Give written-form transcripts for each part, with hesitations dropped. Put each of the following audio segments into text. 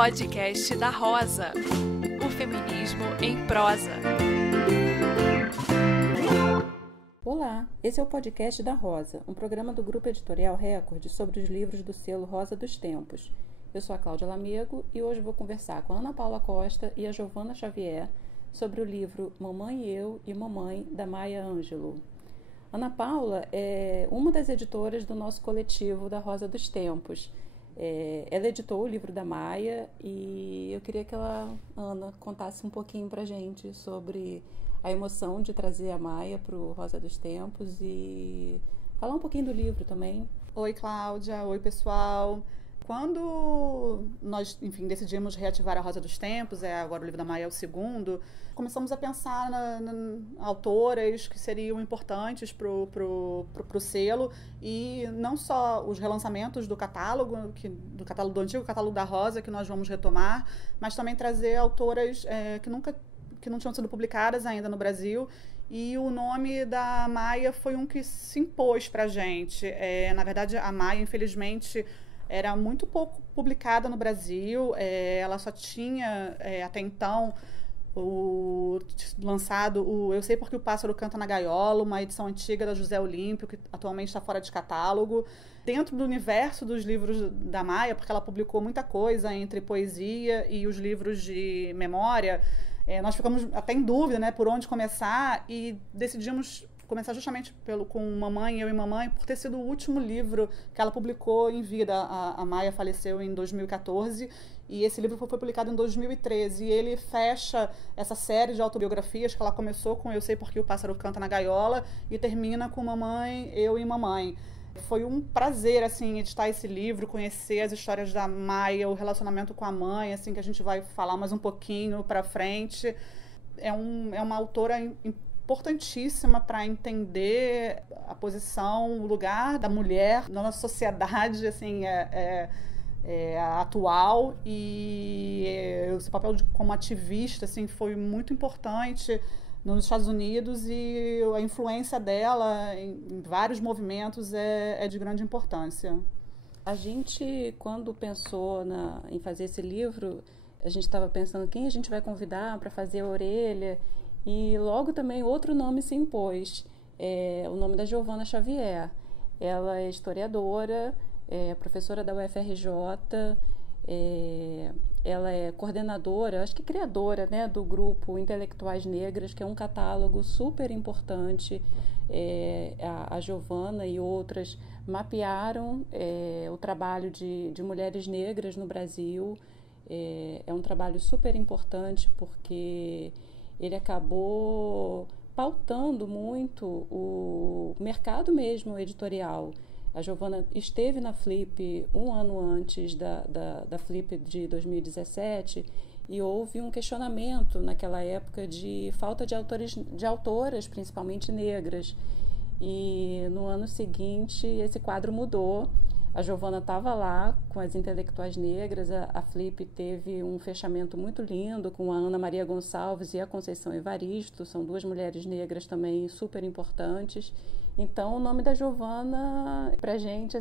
podcast da Rosa, o feminismo em prosa. Olá, esse é o podcast da Rosa, um programa do Grupo Editorial Record sobre os livros do selo Rosa dos Tempos. Eu sou a Cláudia Lamego e hoje vou conversar com a Ana Paula Costa e a Giovana Xavier sobre o livro Mamãe e Eu e Mamãe, da Maya Angelou. Ana Paula é uma das editoras do nosso coletivo da Rosa dos Tempos. Ela editou o livro da Maya e eu queria que Ana, contasse um pouquinho pra gente sobre a emoção de trazer a Maya para o Rosa dos Tempos e falar um pouquinho do livro também. Oi, Cláudia. Oi, pessoal. Quando nós, decidimos reativar a Rosa dos Tempos, agora o livro da Maya é o segundo, começamos a pensar na autoras que seriam importantes pro selo, e não só os relançamentos do catálogo do antigo catálogo da Rosa, que nós vamos retomar, mas também trazer autoras que não tinham sido publicadas ainda no Brasil. E o nome da Maya foi um que se impôs pra gente. Na verdade, a Maya, infelizmente, era muito pouco publicada no Brasil. Ela só tinha, até então, lançado o Eu Sei Porque o Pássaro Canta na Gaiola, uma edição antiga da José Olímpio, que atualmente está fora de catálogo. Dentro do universo dos livros da Maya, porque ela publicou muita coisa entre poesia e os livros de memória, nós ficamos até em dúvida, né, por onde começar, e decidimos começar justamente com Mamãe, Eu e Mamãe, por ter sido o último livro que ela publicou em vida. A Maya faleceu em 2014 e esse livro foi publicado em 2013. E ele fecha essa série de autobiografias que ela começou com Eu Sei Porque o Pássaro Canta na Gaiola e termina com Mamãe, Eu e Mamãe. Foi um prazer, editar esse livro, conhecer as histórias da Maya, o relacionamento com a mãe, que a gente vai falar mais um pouquinho para frente. É uma autora importantíssima para entender a posição, o lugar da mulher na nossa sociedade, atual, e esse papel como ativista, foi muito importante nos Estados Unidos, e a influência dela em vários movimentos é de grande importância. A gente, quando pensou em fazer esse livro, a gente estava pensando quem a gente vai convidar para fazer a orelha, e logo também outro nome se impôs, o nome da Giovana Xavier. Ela é historiadora, professora da UFRJ, ela é coordenadora, acho que criadora, né, do grupo Intelectuais Negras, que é um catálogo super importante. A Giovana e outras mapearam o trabalho de mulheres negras no Brasil. É um trabalho super importante porque ele acabou pautando muito o mercado mesmo editorial. A Giovana esteve na Flip um ano antes da Flip de 2017 e houve um questionamento naquela época de falta de autoras, principalmente negras. E no ano seguinte esse quadro mudou. A Giovana estava lá com as intelectuais negras, a Flip teve um fechamento muito lindo com a Ana Maria Gonçalves e a Conceição Evaristo, são duas mulheres negras também super importantes. Então o nome da Giovana, pra gente,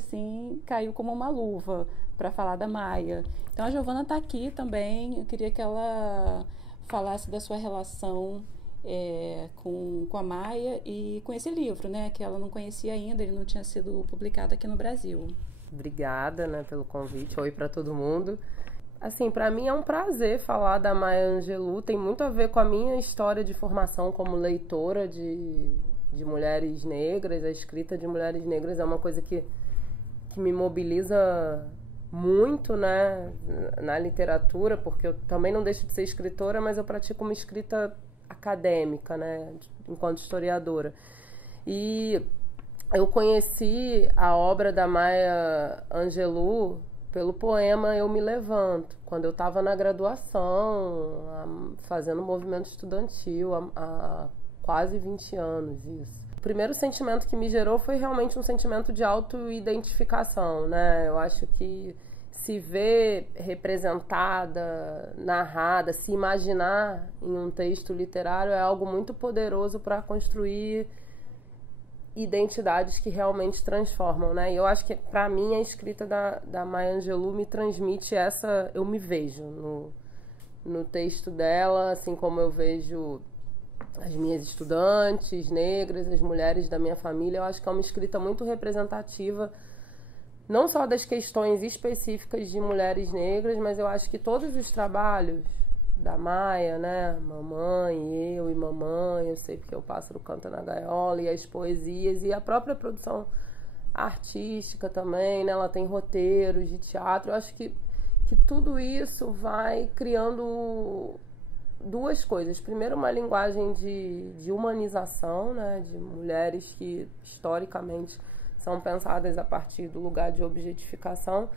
caiu como uma luva para falar da Maya. Então a Giovana está aqui também, eu queria que ela falasse da sua relação com a Maya e com esse livro, né, que ela não conhecia ainda, ele não tinha sido publicado aqui no Brasil. Obrigada, né, pelo convite. Oi para todo mundo. Para mim é um prazer falar da Maya Angelou. Tem muito a ver com a minha história de formação como leitora de mulheres negras. A escrita de mulheres negras é uma coisa que me mobiliza muito, né, na literatura, porque eu também não deixo de ser escritora, mas eu pratico uma escrita acadêmica, né, enquanto historiadora. E eu conheci a obra da Maya Angelou pelo poema Eu Me Levanto, quando eu estava na graduação, fazendo movimento estudantil há quase 20 anos, isso. O primeiro sentimento que me gerou foi realmente um sentimento de autoidentificação, né? Eu acho que se ver representada, narrada, se imaginar em um texto literário é algo muito poderoso para construir identidades que realmente transformam, né? E eu acho que, para mim, a escrita da Maya Angelou me transmite essa... Eu me vejo no texto dela, assim como eu vejo as minhas estudantes negras, as mulheres da minha família. Eu acho que é uma escrita muito representativa, não só das questões específicas de mulheres negras, mas eu acho que todos os trabalhos da Maya, né? Mamãe, eu e Mamãe, eu sei porque o pássaro canta na gaiola, e as poesias, e a própria produção artística também, né? Ela tem roteiros de teatro. Eu acho que tudo isso vai criando duas coisas. Primeiro, uma linguagem de humanização, né? De mulheres que historicamente são pensadas a partir do lugar de objetificação.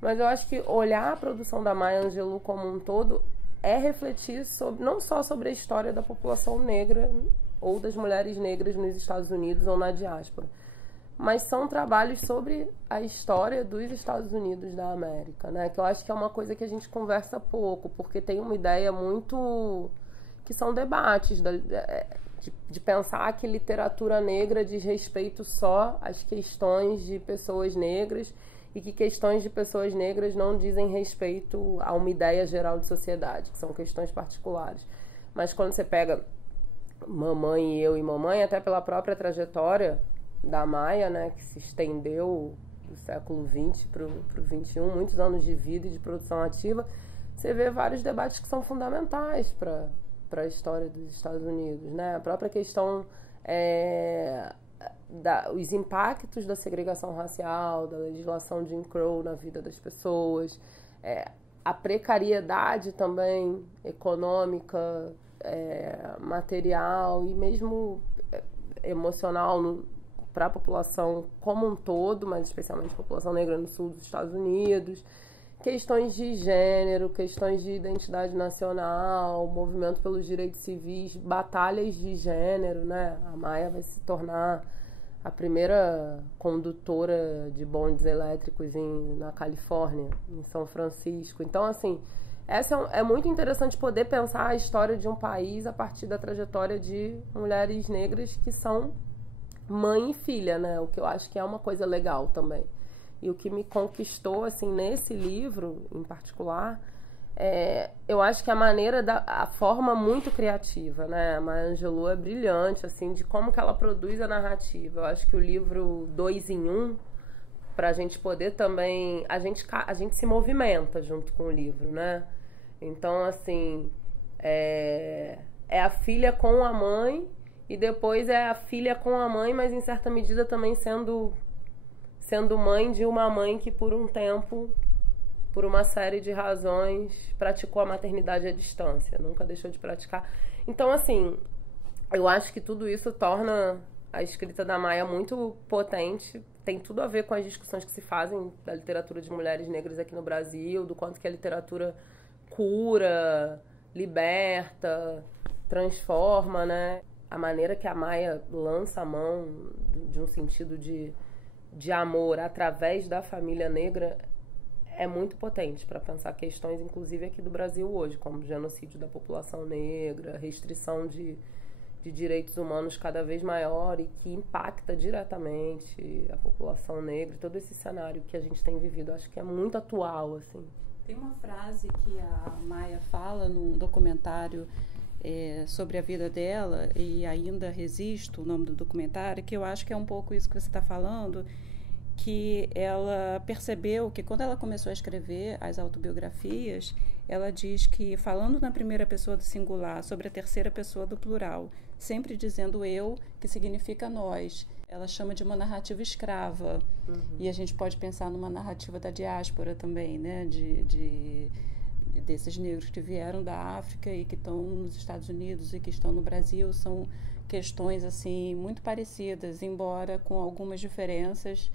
Mas eu acho que olhar a produção da Maya Angelou como um todo é refletir não só sobre a história da população negra ou das mulheres negras nos Estados Unidos ou na diáspora, mas são trabalhos sobre a história dos Estados Unidos da América, né? Que eu acho que é uma coisa que a gente conversa pouco, porque tem uma ideia muito... que são debates de pensar que literatura negra diz respeito só às questões de pessoas negras, e que questões de pessoas negras não dizem respeito a uma ideia geral de sociedade, que são questões particulares. Mas quando você pega Mamãe e Eu e Mamãe, até pela própria trajetória da Maya, né, que se estendeu do século XX para o XXI, muitos anos de vida e de produção ativa, você vê vários debates que são fundamentais para a história dos Estados Unidos, né? A própria questão... os impactos da segregação racial, da legislação de Jim Crow na vida das pessoas, a precariedade também econômica, material e mesmo emocional para a população como um todo, mas especialmente a população negra no sul dos Estados Unidos, questões de gênero, questões de identidade nacional, movimento pelos direitos civis, batalhas de gênero, né? A Maya vai se tornar a primeira condutora de bondes elétricos na Califórnia, em São Francisco. Então, assim, é muito interessante poder pensar a história de um país a partir da trajetória de mulheres negras que são mãe e filha, né? O que eu acho que é uma coisa legal também. E o que me conquistou, assim, nesse livro, em particular, eu acho que a forma muito criativa, né? A Maya Angelou é brilhante, assim, de como que ela produz a narrativa. Eu acho que o livro 2 em 1, pra gente poder também... A gente se movimenta junto com o livro, né? Então, assim, é a filha com a mãe, e depois é a filha com a mãe, mas em certa medida também sendo mãe de uma mãe que por um tempo, por uma série de razões, praticou a maternidade à distância, nunca deixou de praticar. Então, assim, eu acho que tudo isso torna a escrita da Maya muito potente, tem tudo a ver com as discussões que se fazem da literatura de mulheres negras aqui no Brasil, do quanto que a literatura cura, liberta, transforma, né? A maneira que a Maya lança a mão de um sentido de amor através da família negra é muito potente para pensar questões, inclusive aqui do Brasil hoje, como genocídio da população negra, restrição de direitos humanos cada vez maior e que impacta diretamente a população negra, todo esse cenário que a gente tem vivido. Acho que é muito atual, assim. Tem uma frase que a Maya fala num documentário sobre a vida dela, e Ainda Resisto, o nome do documentário, que eu acho que é um pouco isso que você está falando, que ela percebeu que quando ela começou a escrever as autobiografias, ela diz que, falando na primeira pessoa do singular sobre a terceira pessoa do plural, sempre dizendo eu, que significa nós, ela chama de uma narrativa escrava. Uhum. E a gente pode pensar numa narrativa da diáspora também, né? Desses negros que vieram da África e que estão nos Estados Unidos e que estão no Brasil. São questões assim muito parecidas, embora com algumas diferenças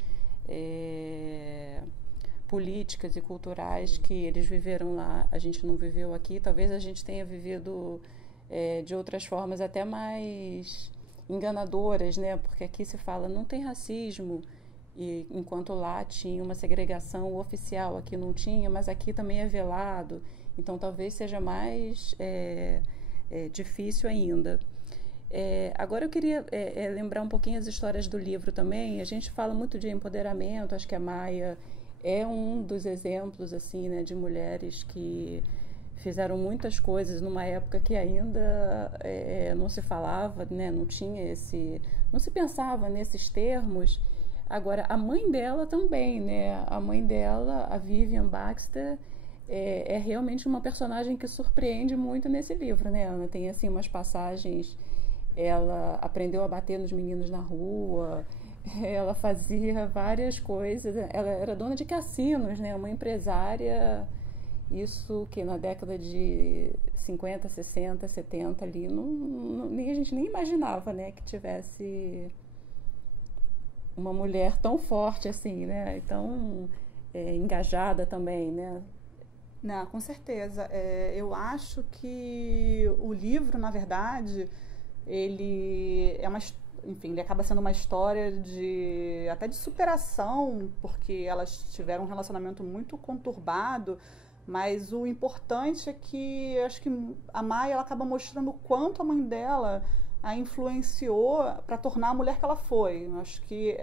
políticas e culturais que eles viveram lá, a gente não viveu aqui. Talvez a gente tenha vivido de outras formas até mais enganadoras, né? Porque aqui se fala não tem racismo, e enquanto lá tinha uma segregação oficial, aqui não tinha, mas aqui também é velado, então talvez seja mais difícil ainda. Agora eu queria lembrar um pouquinho as histórias do livro também. A gente fala muito de empoderamento, acho que a Maia é um dos exemplos assim, né, de mulheres que fizeram muitas coisas numa época que ainda não se falava, né, não se pensava nesses termos. Agora, a mãe dela também, né? A mãe dela, a Vivian Baxter, é realmente uma personagem que surpreende muito nesse livro, né, Ana? Tem, assim, umas passagens... Ela aprendeu a bater nos meninos na rua, ela fazia várias coisas. Ela era dona de cassinos, né? Uma empresária... Isso que na década de 50, 60, 70 ali, a gente nem imaginava, né, que tivesse uma mulher tão forte assim, né, e tão engajada também, né? Não, com certeza. Eu acho que o livro, na verdade, ele acaba sendo uma história até de superação, porque elas tiveram um relacionamento muito conturbado. Mas o importante é que acho que a Maia ela acaba mostrando o quanto a mãe dela a influenciou para tornar a mulher que ela foi. Acho que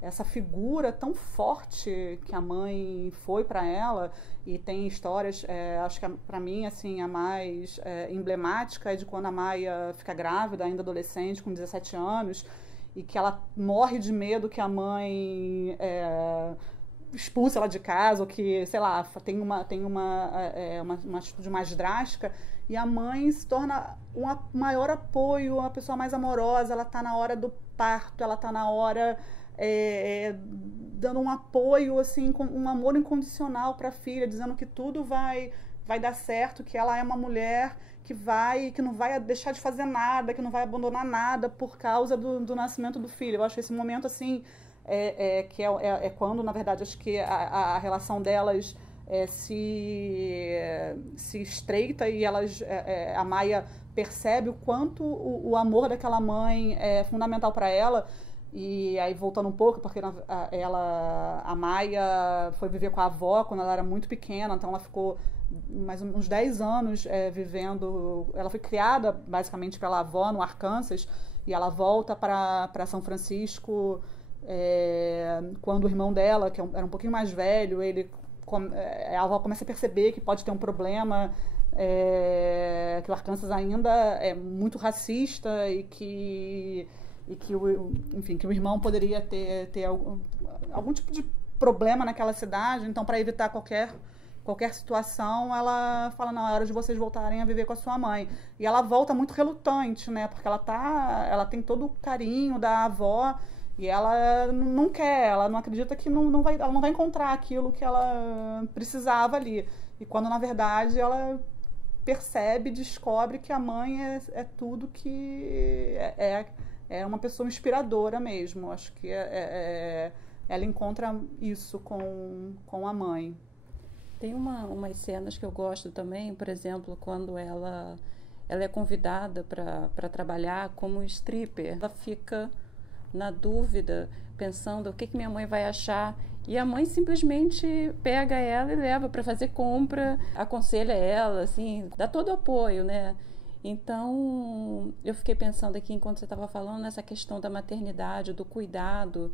essa figura tão forte que a mãe foi para ela, e tem histórias, acho que para mim assim, a mais emblemática é de quando a Maia fica grávida, ainda adolescente, com 17 anos, e que ela morre de medo que a mãe... expulsa ela de casa, ou que, sei lá, tem uma atitude mais drástica, e a mãe se torna um maior apoio, uma pessoa mais amorosa. Ela está na hora do parto, ela está na hora dando um apoio, assim, com um amor incondicional para a filha, dizendo que tudo vai dar certo, que ela é uma mulher que não vai deixar de fazer nada, que não vai abandonar nada por causa do nascimento do filho. Eu acho esse momento, assim, que é quando, na verdade, acho que a relação delas se estreita, e a Maia percebe o quanto o amor daquela mãe é fundamental para ela. E aí, voltando um pouco, porque a Maia foi viver com a avó quando ela era muito pequena, então ela ficou mais uns 10 anos vivendo... Ela foi criada, basicamente, pela avó no Arkansas, e ela volta para São Francisco... quando o irmão dela, que era um pouquinho mais velho, a avó começa a perceber que pode ter um problema, que o Arkansas ainda é muito racista, e que o irmão poderia ter algum tipo de problema naquela cidade. Então, para evitar qualquer situação, ela fala: não, é hora de vocês voltarem a viver com a sua mãe. E ela volta muito relutante, né, porque ela tem todo o carinho da avó, e ela não quer, ela não acredita que ela não vai encontrar aquilo que ela precisava ali. E quando, na verdade, ela descobre que a mãe é tudo, que é uma pessoa inspiradora mesmo. Acho que ela encontra isso com a mãe. Tem umas cenas que eu gosto também, por exemplo, quando ela é convidada para trabalhar como stripper. Ela fica na dúvida, pensando o que minha mãe vai achar, e a mãe simplesmente pega ela e leva para fazer compra, aconselha ela, assim, dá todo o apoio, né? Então, eu fiquei pensando aqui, enquanto você estava falando, nessa questão da maternidade, do cuidado,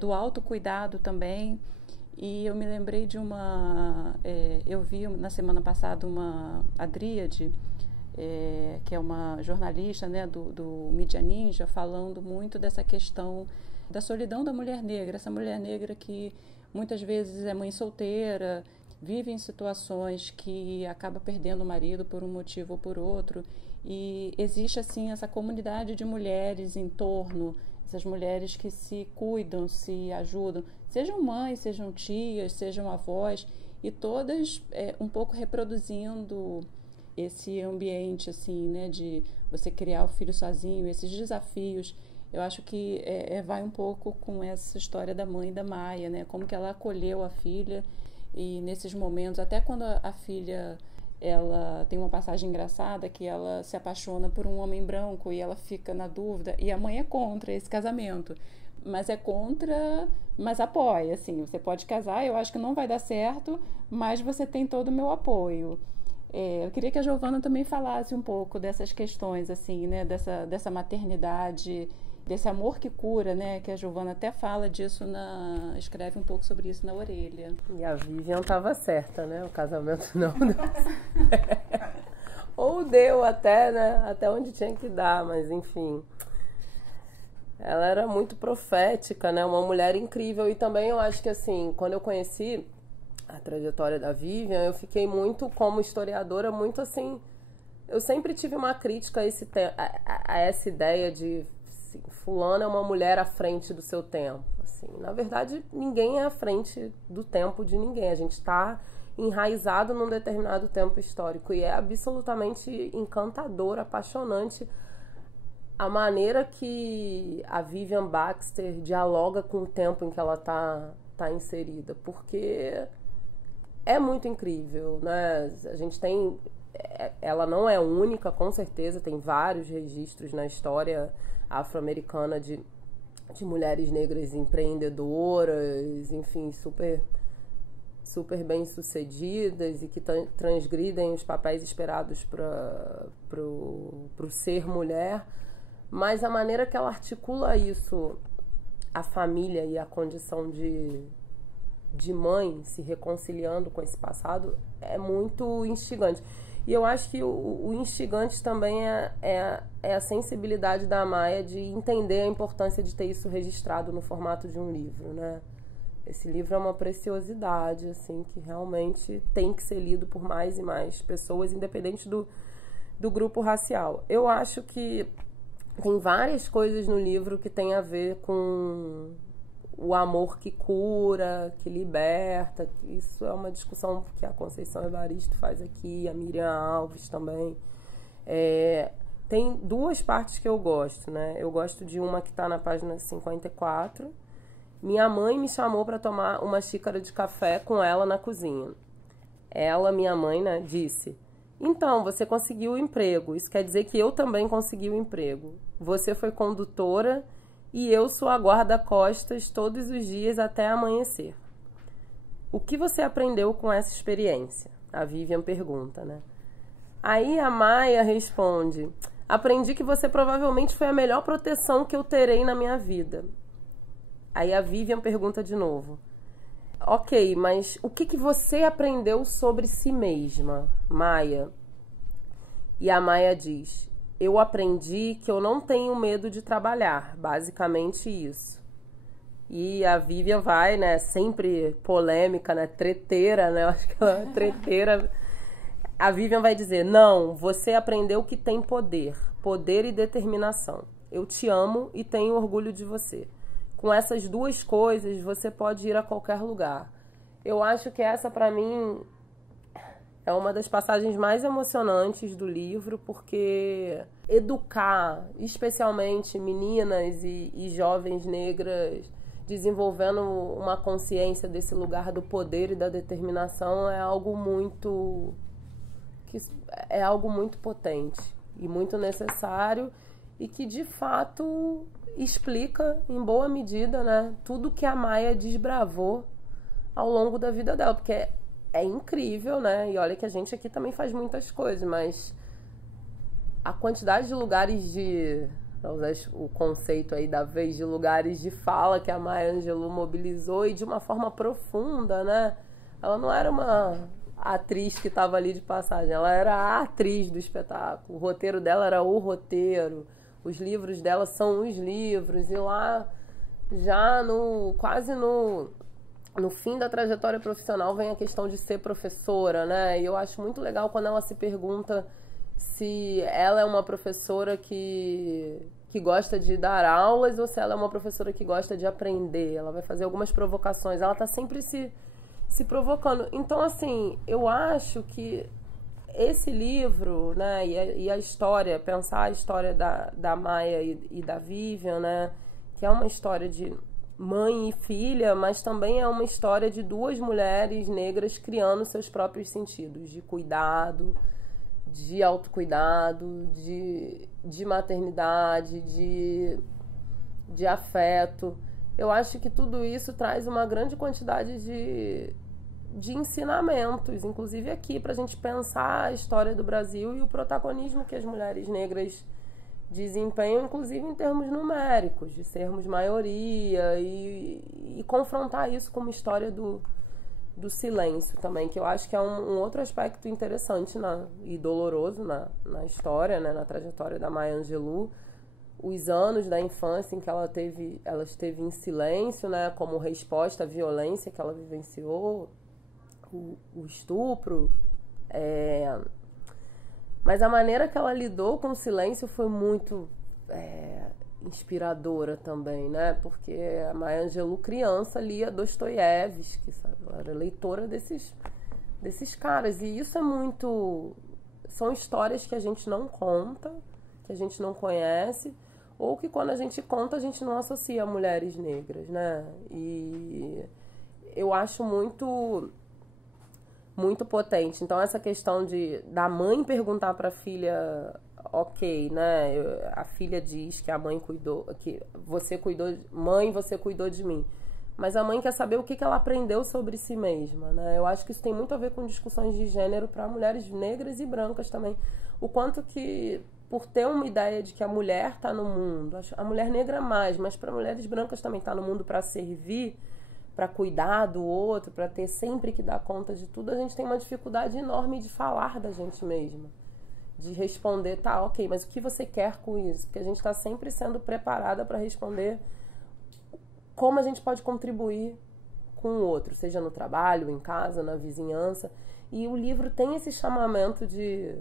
do autocuidado também. E eu me lembrei de eu vi na semana passada a Dríade, que é uma jornalista, né, do Mídia Ninja, falando muito dessa questão da solidão da mulher negra, essa mulher negra que muitas vezes é mãe solteira, vive em situações que acaba perdendo o marido por um motivo ou por outro, e existe assim essa comunidade de mulheres em torno, essas mulheres que se cuidam, se ajudam, sejam mães, sejam tias, sejam avós, e todas um pouco reproduzindo esse ambiente, assim, né, de você criar o filho sozinho, esses desafios. Eu acho que vai um pouco com essa história da mãe da Maia, né, como que ela acolheu a filha, e nesses momentos, até quando a filha, ela tem uma passagem engraçada, que ela se apaixona por um homem branco, e ela fica na dúvida, e a mãe é contra esse casamento, mas mas apoia, assim, você pode casar, eu acho que não vai dar certo, mas você tem todo o meu apoio. Eu queria que a Giovana também falasse um pouco dessas questões, assim, né? Dessa maternidade, desse amor que cura, né? Que a Giovana até fala disso, escreve um pouco sobre isso na Orelha. E a Vivian estava certa, né? O casamento não deu certo. Ou deu até, né? Até onde tinha que dar, mas enfim. Ela era muito profética, né? Uma mulher incrível. E também eu acho que, assim, quando eu conheci a trajetória da Vivian, eu fiquei muito, como historiadora, muito assim... Eu sempre tive uma crítica a essa ideia de... Assim, fulana é uma mulher à frente do seu tempo. Assim, na verdade, ninguém é à frente do tempo de ninguém. A gente está enraizado num determinado tempo histórico. E é absolutamente encantador, apaixonante a maneira que a Vivian Baxter dialoga com o tempo em que ela tá inserida. Porque é muito incrível, né? A gente tem... Ela não é única, com certeza. Tem vários registros na história afro-americana de mulheres negras empreendedoras, enfim, super bem-sucedidas e que transgridem os papéis esperados para o ser mulher. Mas a maneira que ela articula isso, a família e a condição de mãe se reconciliando com esse passado, é muito instigante. E eu acho que o instigante também é a sensibilidade da Amaya de entender a importância de ter isso registrado no formato de um livro, né? Esse livro é uma preciosidade, assim, que realmente tem que ser lido por mais e mais pessoas, independente do grupo racial. Eu acho que tem várias coisas no livro que tem a ver com o amor que cura, que liberta. Isso é uma discussão que a Conceição Evaristo faz aqui, a Miriam Alves também. Tem duas partes que eu gosto, né? Eu gosto de uma que está na página 54. Minha mãe me chamou para tomar uma xícara de café com ela na cozinha. Ela, minha mãe, né, disse: então, você conseguiu o emprego. Isso quer dizer que eu também consegui o emprego. Você foi condutora e eu sou a guarda-costas todos os dias até amanhecer. O que você aprendeu com essa experiência? A Vivian pergunta, né? Aí a Maia responde: aprendi que você provavelmente foi a melhor proteção que eu terei na minha vida. Aí a Vivian pergunta de novo: ok, mas o que você aprendeu sobre si mesma, Maia? E a Maia diz: eu aprendi que eu não tenho medo de trabalhar, basicamente isso. E a Vivian vai, né, sempre polêmica, né, treteira, né, eu acho que ela é treteira. A Vivian vai dizer: não, você aprendeu que tem poder e determinação. Eu te amo e tenho orgulho de você. Com essas duas coisas, você pode ir a qualquer lugar. Eu acho que essa, para mim, é uma das passagens mais emocionantes do livro, porque educar, especialmente meninas e jovens negras, desenvolvendo uma consciência desse lugar do poder e da determinação é algo muito potente e muito necessário, e que, de fato, explica, em boa medida, né, tudo que a Maia desbravou ao longo da vida dela, porque é incrível, né? E olha que a gente aqui também faz muitas coisas, mas a quantidade de lugares pra usar o conceito aí da vez, de lugares de fala que a Maya Angelou mobilizou, e de uma forma profunda, né? Ela não era uma atriz que estava ali de passagem, ela era a atriz do espetáculo. O roteiro dela era o roteiro, os livros dela são os livros, e lá já quase no fim da trajetória profissional vem a questão de ser professora, né? E eu acho muito legal quando ela se pergunta se ela é uma professora que gosta de dar aulas ou se ela é uma professora que gosta de aprender. Ela vai fazer algumas provocações, ela tá sempre se provocando. Então, assim, eu acho que esse livro, né, e a história, pensar a história da Maia e da Vivian, né, que é uma história de mãe e filha, mas também é uma história de duas mulheres negras criando seus próprios sentidos de cuidado, de autocuidado, de maternidade, de afeto. Eu acho que tudo isso traz uma grande quantidade de ensinamentos, inclusive aqui, para a gente pensar a história do Brasil e o protagonismo que as mulheres negras desempenham, inclusive em termos numéricos, de sermos maioria, e confrontar isso com uma história do silêncio também, que eu acho que é um outro aspecto interessante e doloroso na história, né, na trajetória da Maya Angelou. Os anos da infância em que ela esteve em silêncio, né, como resposta à violência que ela vivenciou, o estupro, mas a maneira que ela lidou com o silêncio foi muito inspiradora também, né, porque a Maya Angelou, criança, lia Dostoiévski, sabe? Ela era leitora desses caras, e isso são histórias que a gente não conta, que a gente não conhece, ou que quando a gente conta a gente não associa a mulheres negras, né? E eu acho muito potente. Então essa questão da mãe perguntar para a filha, ok, né? A filha diz que a mãe cuidou, que você cuidou de mim. Mas a mãe quer saber o que ela aprendeu sobre si mesma, né? Eu acho que isso tem muito a ver com discussões de gênero para mulheres negras e brancas também. O quanto que, por ter uma ideia de que a mulher está no mundo, a mulher negra mais, mas para mulheres brancas também está no mundo para servir, para cuidar do outro, para ter sempre que dar conta de tudo, a gente tem uma dificuldade enorme de falar da gente mesma, de responder, tá, ok, mas o que você quer com isso? Porque a gente está sempre sendo preparada para responder como a gente pode contribuir com o outro, seja no trabalho, em casa, na vizinhança. E o livro tem esse chamamento de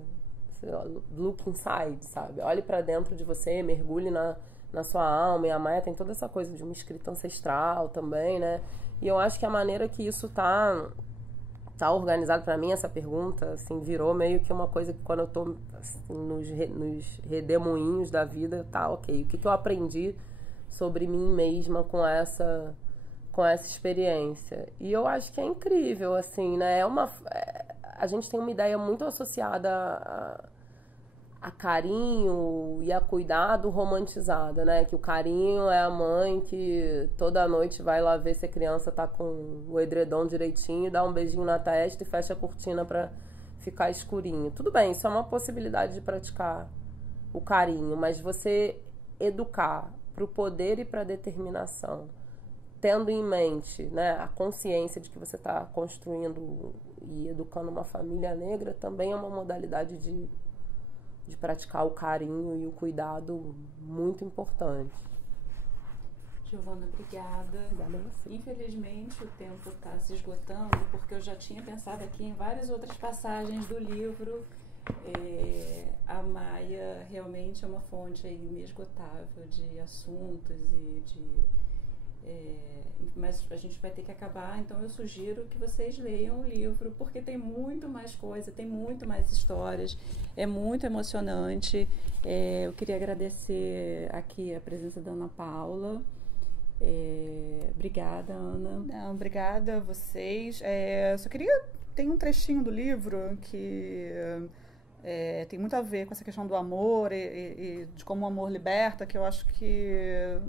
look inside, sabe? Olhe para dentro de você, mergulhe na sua alma. E a Maya tem toda essa coisa de uma escrita ancestral também, né? E eu acho que a maneira que isso tá organizado, para mim, essa pergunta, assim, virou meio que uma coisa que quando eu tô assim, nos redemoinhos da vida, tá, ok, o que eu aprendi sobre mim mesma com essa experiência? E eu acho que é incrível, assim, né? A gente tem uma ideia muito associada a carinho e a cuidado romantizada, né? Que o carinho é a mãe que toda noite vai lá ver se a criança tá com o edredom direitinho, dá um beijinho na testa e fecha a cortina pra ficar escurinho. Tudo bem, isso é uma possibilidade de praticar o carinho, mas você educar pro poder e pra determinação, tendo em mente, né, a consciência de que você está construindo e educando uma família negra, também é uma modalidade de praticar o carinho e o cuidado muito importante. Giovana, obrigada. Obrigada a você. Infelizmente o tempo está se esgotando, porque eu já tinha pensado aqui em várias outras passagens do livro. A Maya realmente é uma fonte inesgotável de assuntos mas a gente vai ter que acabar, então eu sugiro que vocês leiam o livro, porque tem muito mais coisa, tem muito mais histórias, é muito emocionante. Eu queria agradecer aqui a presença da Ana Paula. Obrigada, Ana. Não, obrigada a vocês. Só queria... Tem um trechinho do livro que tem muito a ver com essa questão do amor e de como o amor liberta, que eu acho que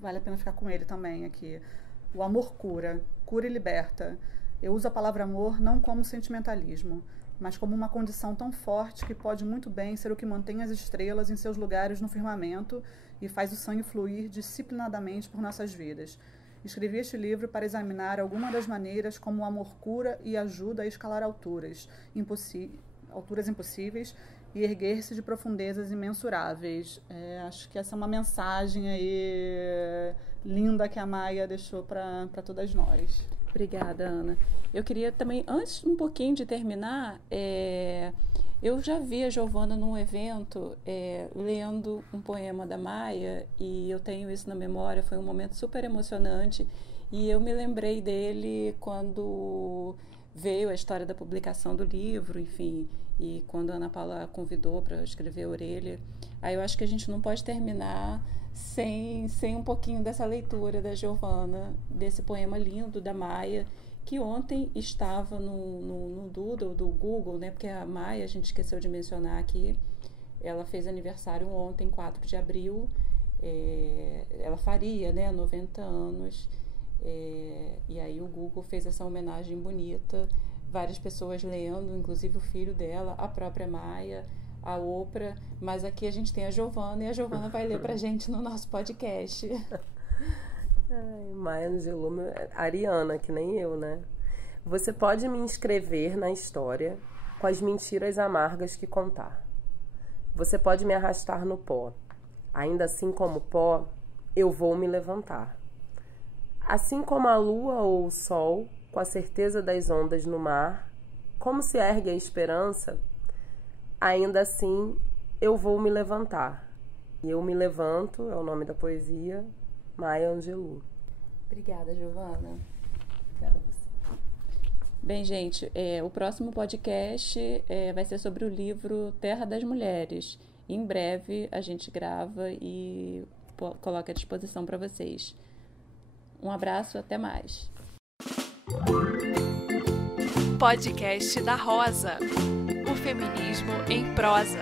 vale a pena ficar com ele também aqui. O amor cura e liberta. Eu uso a palavra amor não como sentimentalismo, mas como uma condição tão forte que pode muito bem ser o que mantém as estrelas em seus lugares no firmamento e faz o sangue fluir disciplinadamente por nossas vidas. Escrevi este livro para examinar algumas das maneiras como o amor cura e ajuda a escalar alturas impossíveis e erguer-se de profundezas imensuráveis. Acho que essa é uma mensagem aí linda que a Maya deixou para todas nós. Obrigada, Ana. Eu queria também, antes um pouquinho de terminar, eu já vi a Giovana num evento lendo um poema da Maya, e eu tenho isso na memória, foi um momento super emocionante, e eu me lembrei dele quando veio a história da publicação do livro, enfim, e quando a Ana Paula convidou para escrever a Orelha. Aí eu acho que a gente não pode terminar sem um pouquinho dessa leitura da Giovana, desse poema lindo da Maya, que ontem estava no Doodle do Google, né? Porque a Maya, a gente esqueceu de mencionar aqui, ela fez aniversário ontem, 4 de abril, ela faria, né, 90 anos, E aí o Google fez essa homenagem bonita, várias pessoas lendo, inclusive o filho dela, a própria Maia, a Oprah, mas aqui a gente tem a Giovana, e a Giovana vai ler pra gente no nosso podcast. Maya Angelou, Ariana, que nem eu, né? Você pode me inscrever na história com as mentiras amargas que contar. Você pode me arrastar no pó. Ainda assim como pó, eu vou me levantar. Assim como a lua ou o sol, com a certeza das ondas no mar, como se ergue a esperança, ainda assim eu vou me levantar. E eu me levanto, é o nome da poesia, Maya Angelou. Obrigada, Giovana. Obrigada a você. Bem, gente, o próximo podcast vai ser sobre o livro Terra das Mulheres. Em breve a gente grava e coloca à disposição para vocês. Um abraço, até mais. Podcast da Rosa. O feminismo em prosa.